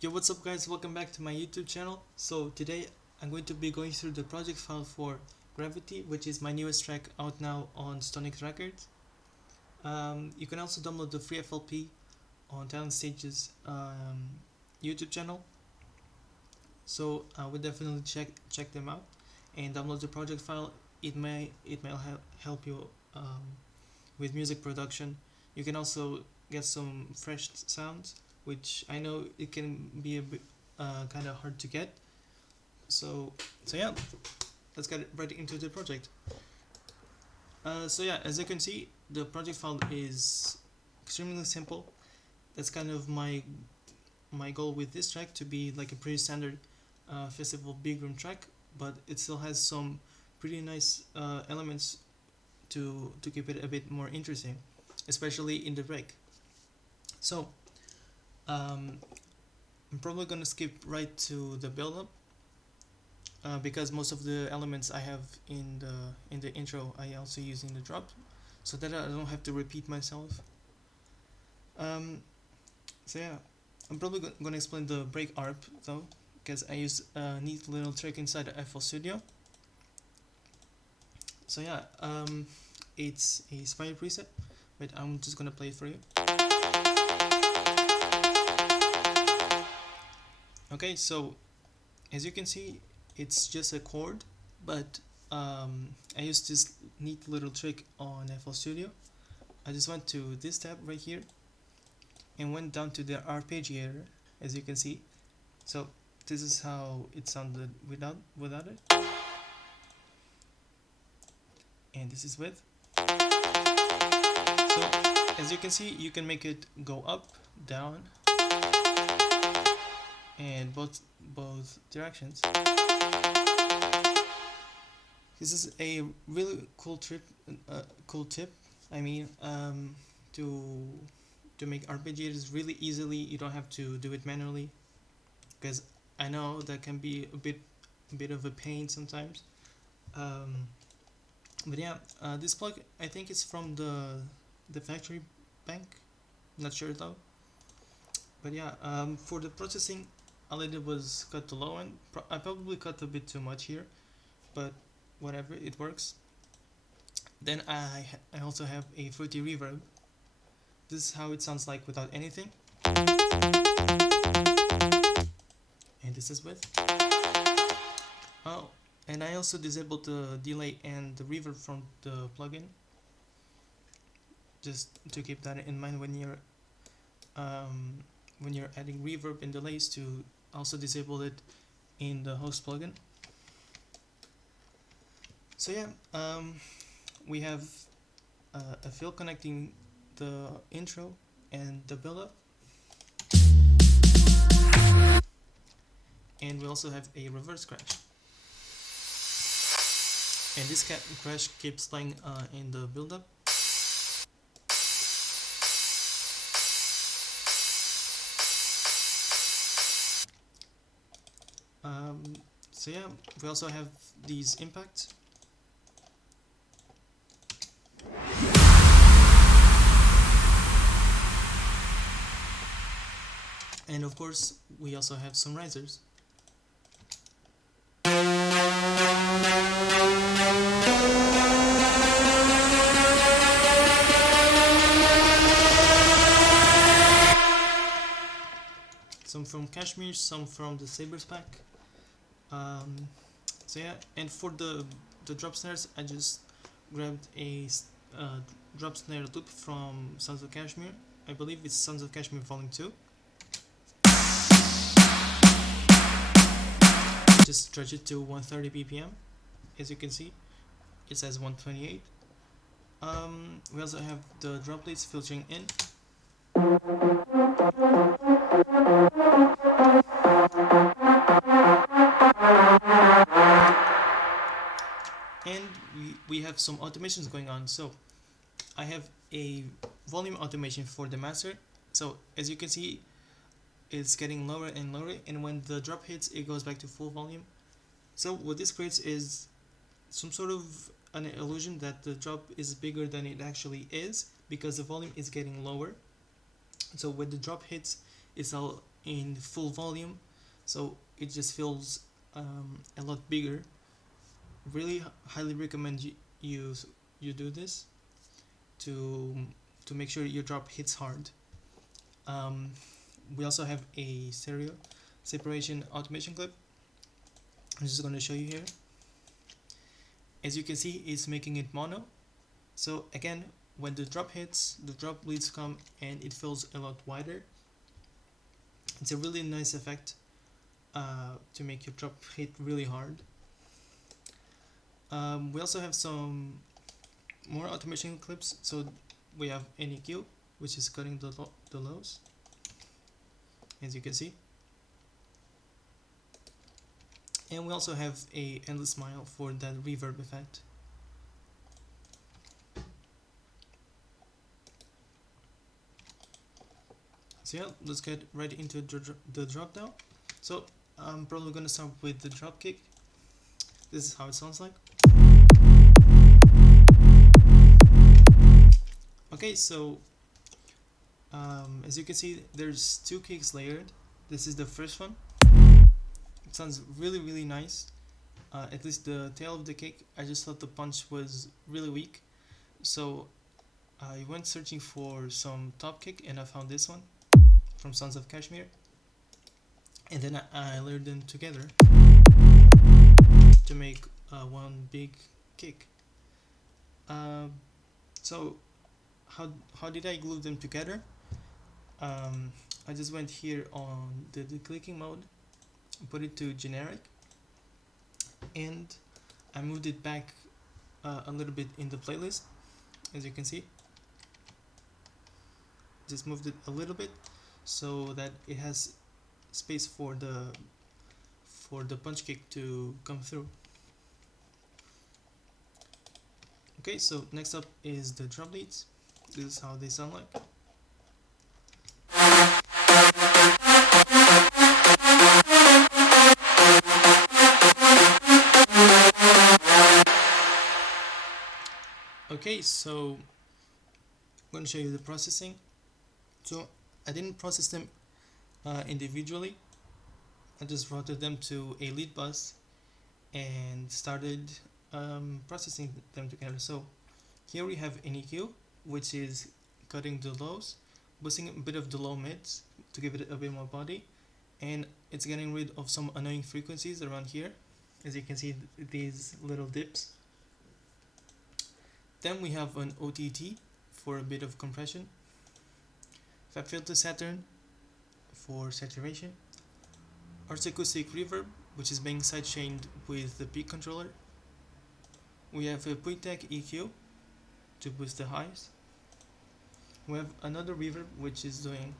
Yo, what's up guys, welcome back to my YouTube channel. So today I'm going to be going through the project file for Gravity, which is my newest track out now on Stonyx Records. You can also download the free FLP on Talent Stage's YouTube channel. So I would definitely check them out and download the project file. It may help you with music production. You can also get some fresh sounds, which I know it can be a bit kind of hard to get. So yeah, let's get right into the project. So yeah, as you can see, the project file is extremely simple. That's kind of my goal with this track, to be like a pretty standard festival big room track, but it still has some pretty nice elements to keep it a bit more interesting, especially in the break. So I'm probably gonna skip right to the build up because most of the elements I have in the intro I also use in the drop, so that I don't have to repeat myself. So yeah, I'm probably gonna explain the break arp though, because I use a neat little trick inside the FL Studio. So yeah, it's a Spire preset, but I'm just gonna play it for you. Okay, so as you can see, it's just a chord, but I used this neat little trick on FL Studio. I just went to this tab right here and went down to the Arpeggiator, as you can see. So this is how it sounded without it, and this is with. So as you can see, you can make it go up, down, and both directions. This is a really cool tip. I mean, to make arpeggiators really easily. You don't have to do it manually, because I know that can be a bit of a pain sometimes. But yeah, this plug, I think it's from the factory bank. Not sure though. But yeah, for the processing, all I did was cut the low end. I probably cut a bit too much here, but whatever, it works. Then I also have a fruity reverb. This is how it sounds like without anything, and this is with. Oh, and I also disabled the delay and the reverb from the plugin, just to keep that in mind when you're adding reverb and delays, to also disable it in the host plugin. So yeah, we have a fill connecting the intro and the build-up, and we also have a reverse crash, and this crash keeps playing in the build-up. So yeah, we also have these impacts. And of course, we also have some risers. Some from Kashmir, some from the Sabres pack. So yeah, and for the drop snares, I just grabbed a drop snare loop from Sons of Kashmir. I believe it's Sons of Kashmir Volume 2. Just stretch it to 130 BPM. As you can see, it says 128. We also have the droplets filtering in. And we have some automations going on. So I have a volume automation for the master. So as you can see, it's getting lower and lower, and when the drop hits, it goes back to full volume. So what this creates is some sort of an illusion that the drop is bigger than it actually is, because the volume is getting lower. So when the drop hits, it's all in full volume, so it just feels a lot bigger. Really highly recommend you do this to make sure your drop hits hard. We also have a stereo separation automation clip. I'm just going to show you here. As you can see, it's making it mono. So again, when the drop hits, the drop leads come and it feels a lot wider. It's a really nice effect to make your drop hit really hard. We also have some more automation clips. So we have an EQ, which is cutting the lows, as you can see. And we also have a endless smile for that reverb effect. So yeah, let's get right into the drop now. So I'm probably gonna start with the drop kick. This is how it sounds like. Okay, so as you can see, there's two kicks layered. This is the first one. It sounds really nice. At least the tail of the kick, I just thought the punch was really weak, so I went searching for some top kick and I found this one from Sons of Kashmir, and then I layered them together to make one big kick. So how did I glue them together? I just went here on the clicking mode, put it to generic, and I moved it back a little bit in the playlist, as you can see. Just moved it a little bit so that it has space for the punch kick to come through. Okay, so next up is the drum leads. This is how they sound like. Okay, so I'm going to show you the processing. So I didn't process them individually. I just routed them to a lead bus and started processing them together. So here we have an EQ, which is cutting the lows, boosting a bit of the low mids to give it a bit more body, and it's getting rid of some annoying frequencies around here, as you can see these little dips. Then we have an OTT for a bit of compression, Fab Filter Saturn for saturation, Arts Acoustic Reverb, which is being sidechained with the peak controller. We have a Puitec EQ to boost the highs. We have another reverb which is doing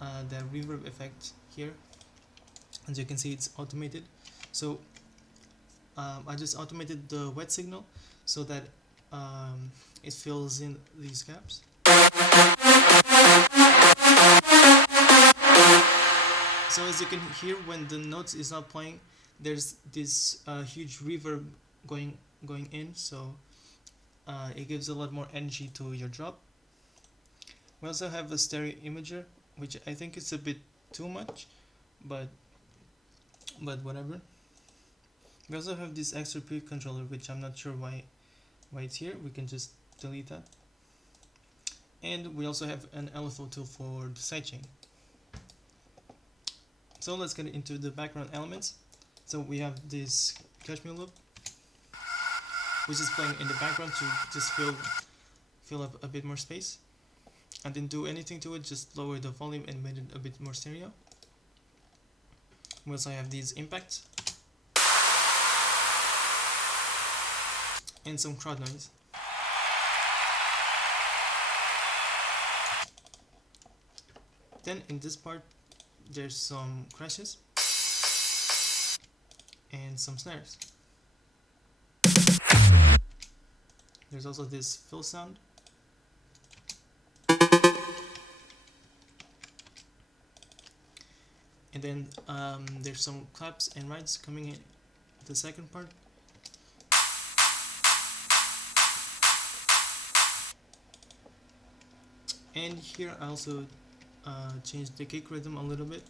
that reverb effect here. As you can see, it's automated. So I just automated the wet signal so that it fills in these gaps. So as you can hear, when the notes is not playing, there's this huge reverb going in, so it gives a lot more energy to your drop. We also have a stereo imager, which I think is a bit too much, but whatever. We also have this extra peak controller, which I'm not sure why it's here. We can just delete that. And we also have an LFO tool for the sidechain. So let's get into the background elements. So we have this Kashmir loop, which is playing in the background to just fill up a bit more space. I didn't do anything to it, just lower the volume and made it a bit more stereo. We also have these impacts and some crowd noise. Then in this part there's some crashes and some snares. There's also this fill sound. And then there's some claps and rides coming in the second part. And here I also changed the kick rhythm a little bit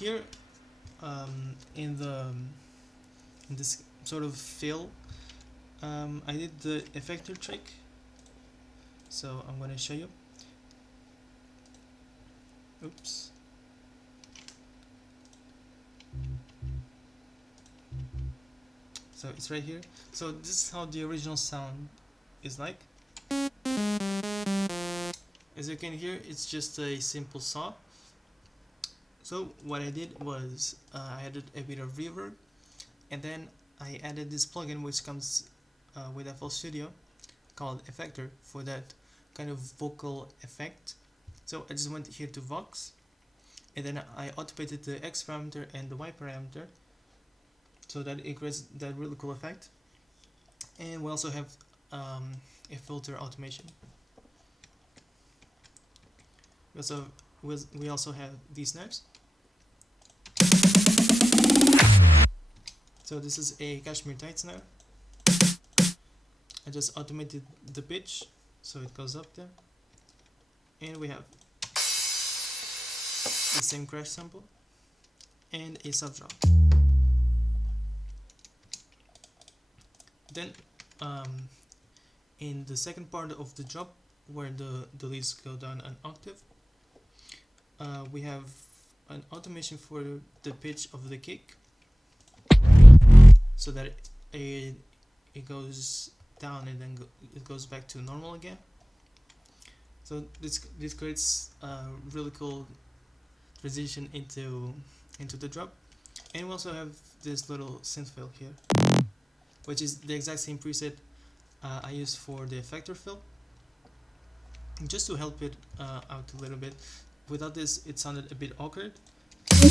here in this sort of fill, I did the effector trick, so I'm gonna show you. Oops. So it's right here. So this is how the original sound is like. As you can hear, it's just a simple saw. So what I did was I added a bit of reverb, and then I added this plugin which comes with FL Studio called Effector for that kind of vocal effect. So I just went here to Vox, and then I automated the X parameter and the Y parameter so that it creates that really cool effect. And we also have a filter automation. We also have these snares. So this is a cashmere tight snare. I just automated the pitch so it goes up there, and we have the same crash sample and a soft drop. Then in the second part of the drop, where the leads go down an octave, we have an automation for the pitch of the kick, so that it goes down and then it goes back to normal again. So this creates a really cool transition into the drop. And we also have this little synth fill here, which is the exact same preset I used for the effector fill, just to help it out a little bit. Without this, it sounded a bit awkward. So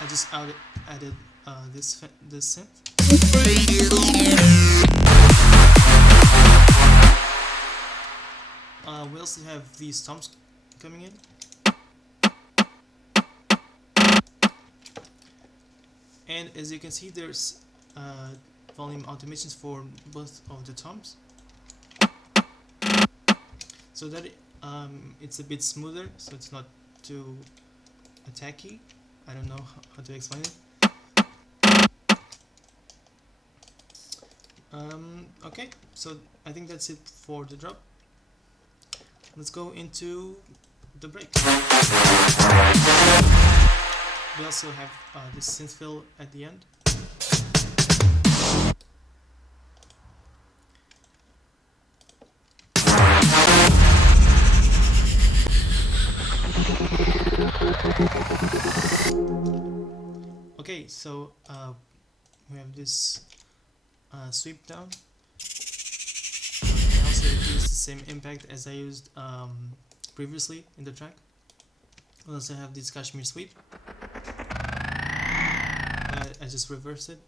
I just added this synth. We also have these toms coming in. And as you can see, there's volume automations for both of the toms, so that it's a bit smoother, so it's not too attacky. I don't know how to explain it. Okay, so I think that's it for the drop. Let's go into the break. We also have this synth fill at the end. Okay, so we have this sweep down. I also used the same impact as I used previously in the track. We also have this cashmere sweep. I just reversed it.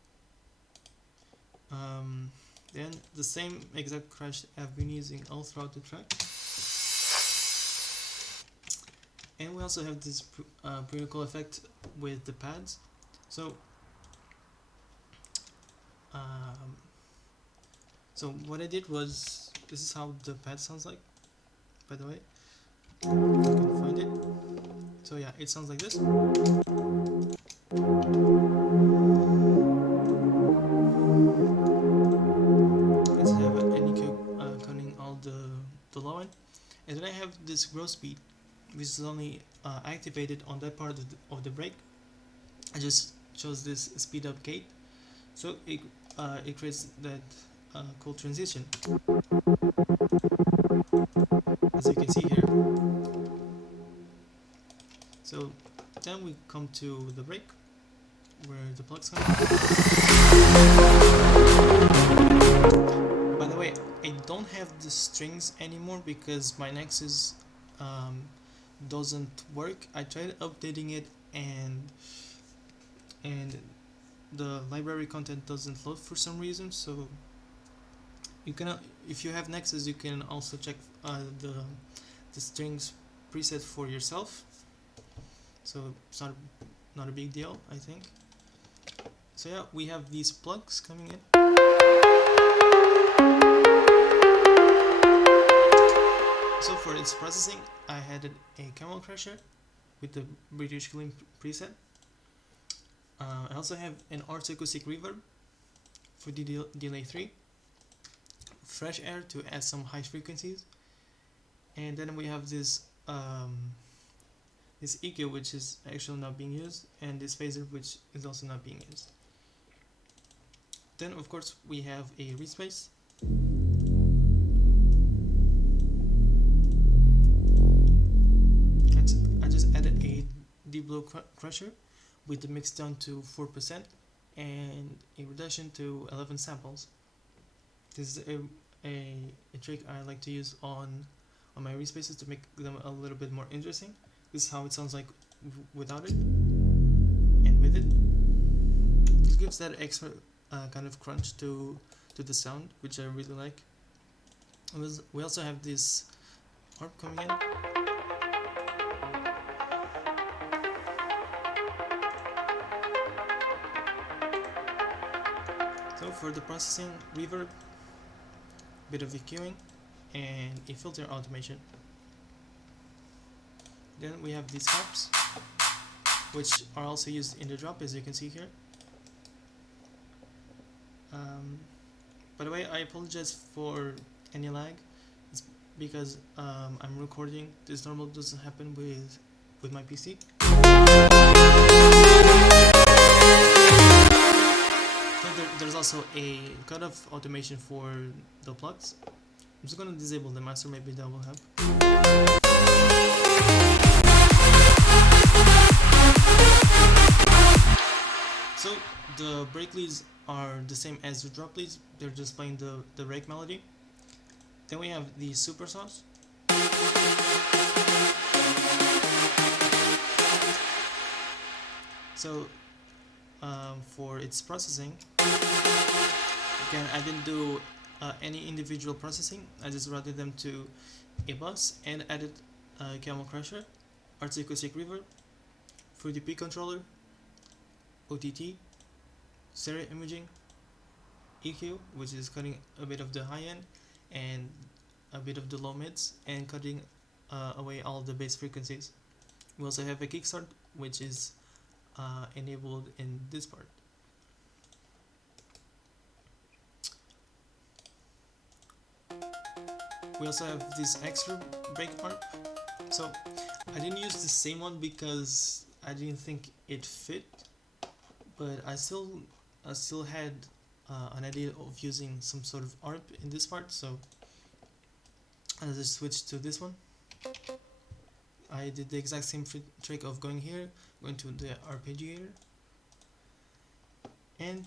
Then the same exact crash I've been using all throughout the track. And we also have this pretty cool effect with the pads. So what I did was, this is how the pad sounds like, by the way. I can find it. So yeah, it sounds like this. Let's have an EQ counting all the low end. And then I have this grow speed, which is only activated on that part of the break. I just chose this speed up gate, so it creates that cool transition, as you can see here. So then we come to the break, where the plugs come. By the way, I don't have the strings anymore because my Nexus doesn't work. I tried updating it, and the library content doesn't load for some reason. So you can, if you have Nexus, you can also check the strings preset for yourself. So it's not a big deal, I think. So yeah, we have these plugs coming in. So for its processing, I added a camel crusher with the British Clean preset. I also have an arts acoustic reverb for the delay 3, fresh air to add some high frequencies, and then we have this this EQ, which is actually not being used, and this phaser, which is also not being used. Then of course we have a reed space. I just added a deep low crusher with the mix down to 4% and a reduction to 11 samples. This is a trick I like to use on my reed spaces to make them a little bit more interesting. This is how it sounds like without it and with it. This gives that extra kind of crunch to the sound, which I really like. We also have this harp coming in. So for the processing, reverb, bit of EQing, and a filter automation. Then we have these harps, which are also used in the drop, as you can see here. By the way, I apologize for any lag. It's because I'm recording. This normally doesn't happen with my PC. So there's also a cutoff automation for the plugs. I'm just gonna disable the master, maybe that will help. So the break leads are the same as the drop leads, they're just playing the rake melody. Then we have the super sauce. So for its processing, again, I didn't do any individual processing. I just routed them to a bus and added camel crusher, arts acoustic reverb, 3DP controller, OTT, stereo imaging, EQ, which is cutting a bit of the high end and a bit of the low mids and cutting away all the bass frequencies. We also have a kickstart, which is enabled in this part. We also have this extra break harp. So I didn't use the same one because I didn't think it fit, but I still had an idea of using some sort of ARP in this part, so I just switched to this one. I did the exact same trick of going here, going to the Arpeggiator, and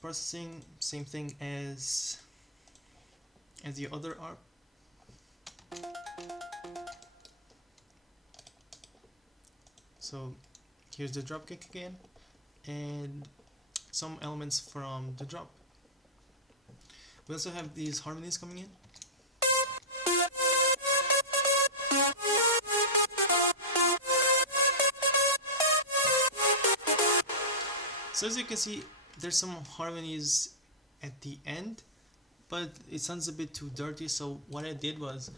processing, same thing as the other ARP. So here's the drop kick again, and some elements from the drop. We also have these harmonies coming in. So as you can see, there's some harmonies at the end, but it sounds a bit too dirty, so what I did was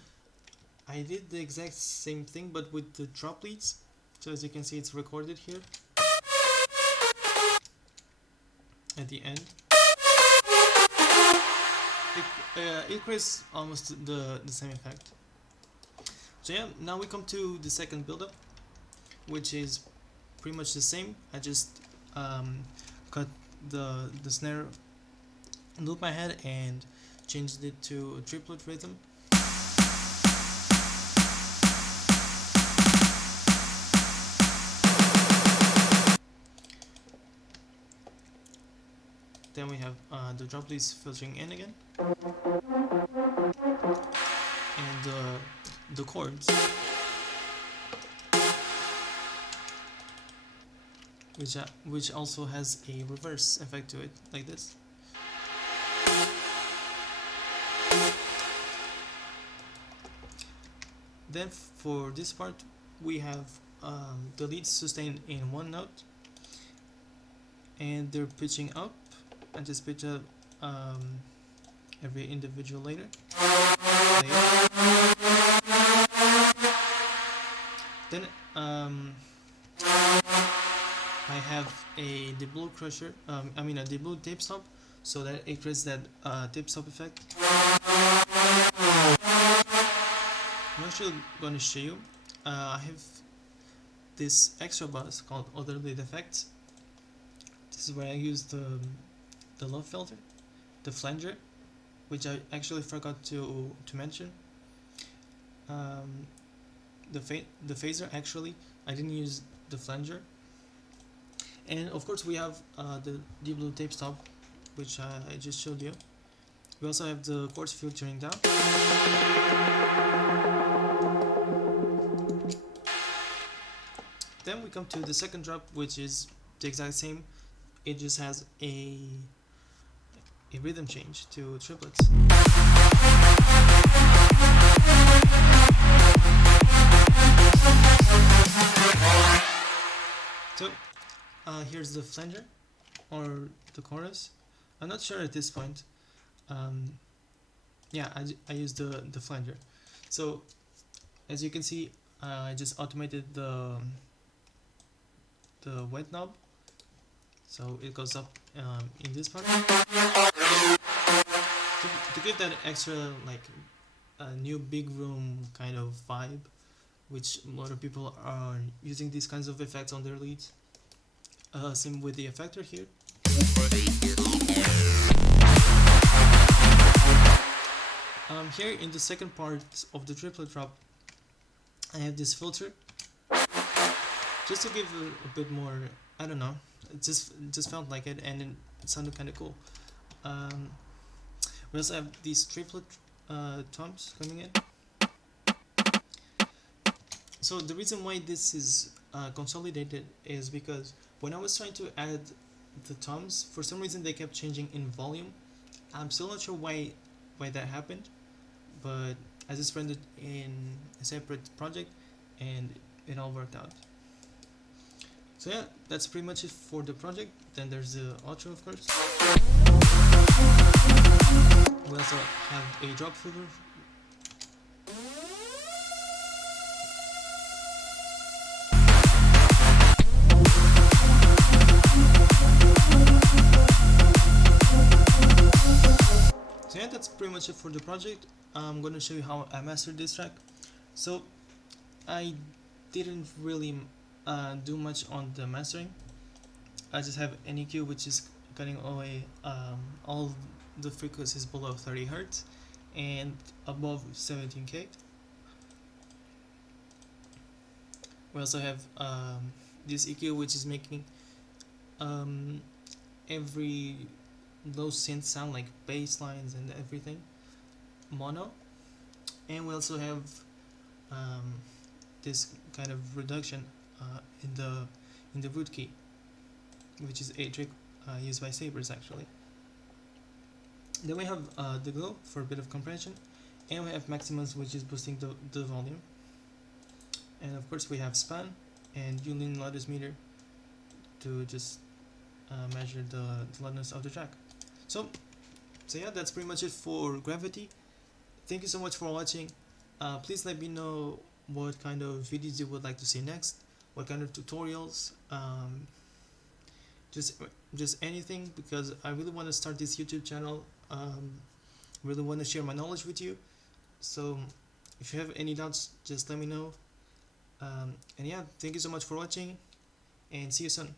I did the exact same thing but with the drop leads. So as you can see, it's recorded here at the end. It creates almost the same effect. So yeah, now we come to the second buildup, which is pretty much the same. I just cut the snare loop I had and changed it to a triplet rhythm. Then we have the drop leads filtering in again, and the chords, which also has a reverse effect to it, like this. Then for this part, we have the leads sustained in one note, and they're pitching up. I just pitch up every individual layer. Then I have a deblow crusher, I mean a deblow tape stop, so that it creates that tape stop effect. I'm actually going to show you. I have this extra bus called Other Lead Effects. This is where I use the low filter, the flanger, which I actually forgot to mention. The phaser, actually I didn't use the flanger. And of course we have the deep blue tape stop, which I just showed you. We also have the quartz filtering down. Then we come to the second drop, which is the exact same. It just has a rhythm change to triplets. So here's the flanger, or the chorus. I'm not sure at this point. Yeah, I used the flanger. So as you can see, I just automated the wet knob, so it goes up in this part to give that extra, like, a new big room kind of vibe, which a lot of people are using these kinds of effects on their leads. Same with the effector here. Here in the second part of the triplet drop, I have this filter, just to give a bit more, I don't know, it just felt like it, and it sounded kind of cool. We also have these triplet toms coming in. So the reason why this is consolidated is because when I was trying to add the toms, for some reason they kept changing in volume. I'm still not sure why that happened, but I just rendered in a separate project and it all worked out. So yeah, that's pretty much it for the project. Then there's the outro, of course. We also have a drop filter. So yeah, that's pretty much it for the project. I'm gonna show you how I mastered this track. So I didn't really do much on the mastering. I just have an EQ which is cutting away all the frequencies below 30 Hz and above 17K. We also have this EQ which is making every low synth sound, like bass lines and everything, mono. And we also have this kind of reduction in the root key, which is a trick used by sabers actually. Then we have the glow for a bit of compression, and we have maximus, which is boosting the volume. And of course we have span and Yulin loudness meter to just measure the loudness of the track. So yeah, that's pretty much it for Gravity. Thank you so much for watching. Please let me know what kind of videos you would like to see next, what kind of tutorials, just anything, because I really want to start this YouTube channel. Really want to share my knowledge with you. So if you have any doubts, just let me know. And yeah, thank you so much for watching, and see you soon.